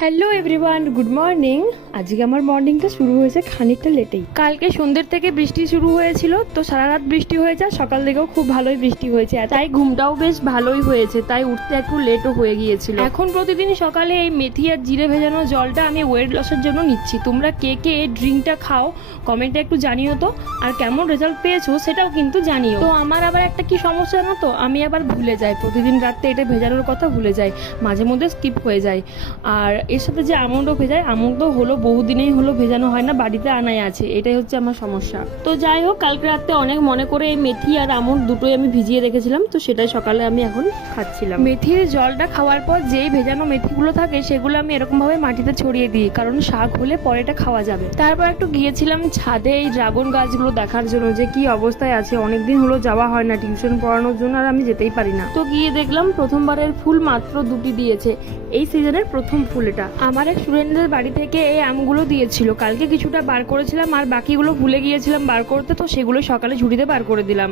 Hello everyone, good morning. আজকে আমার মর্নিংটা শুরু হয়েছে খানিকটা লেটেই। কালকে সন্ধ্যের থেকে বৃষ্টি শুরু হয়েছিল, তো সারা রাত বৃষ্টি হয়েছে, সকাল থেকেও খুব ভালোই বৃষ্টি হয়েছে, তাই ঘুমটাও বেশ ভালোই হয়েছে, তাই উঠতে একটু লেটও হয়ে গিয়েছিল। এখন প্রতিদিন সকালে এই মেথি আর জিরে ভেজানো জলটা আমি ওয়েট লসের জন্য নিচ্ছি। তোমরা কে কে এই ড্রিঙ্কটা খাও কমেন্টে একটু জানিও তো, আর কেমন রেজাল্ট পেয়েছো সেটাও কিন্তু জানিও। তো আমার আবার একটা কি সমস্যা জানো তো, আমি আবার ভুলে যাই, প্রতিদিন রাত্রে এটা ভেজানোর কথা ভুলে যাই, মাঝে মধ্যে স্কিপ হয়ে যায়। আর এর সাথে যে আমন্ডও ভেজায়, আমন্ড হলো বহুদিনেই হলো ভেজানো হয় না, বাড়িতে আনাই আছে, এটাই হচ্ছে আমার সমস্যা। তো যাই হোক, কালকে রাতে অনেক মনে করে এই মেথি আর আমন্ড দুটোই আমি ভিজিয়ে রেখেছিলাম, তো সেটাই সকালে আমি এখন খাচ্ছিলাম। মেথির জলটা খাওয়ার পর যেই ভেজানো মেথিগুলো থাকে সেগুলো আমি এরকম ভাবে মাটিতে ছড়িয়ে দিই, কারণ শাক হলে পরেটা খাওয়া যাবে। তারপর একটু গিয়েছিলাম ছাদে এই ড্রাগন গাছগুলো দেখার জন্য যে কি অবস্থায় আছে, অনেকদিন হলো যাওয়া হয় না টিউশন পড়ানোর জন্য, আর আমি যেতেই পারি না। তো গিয়ে দেখলাম প্রথমবারের ফুল মাত্র দুটি দিয়েছে, এই সিজনের প্রথম ফুল এটা। আমার এক স্টুডেন্টদের বাড়ি থেকে এই আমগুলো দিয়েছিল, কালকে কিছুটা বার করেছিলাম আর বাকিগুলো ভুলে গিয়েছিলাম বার করতে, তো সেগুলো সকালে ঝুড়িতে বার করে দিলাম।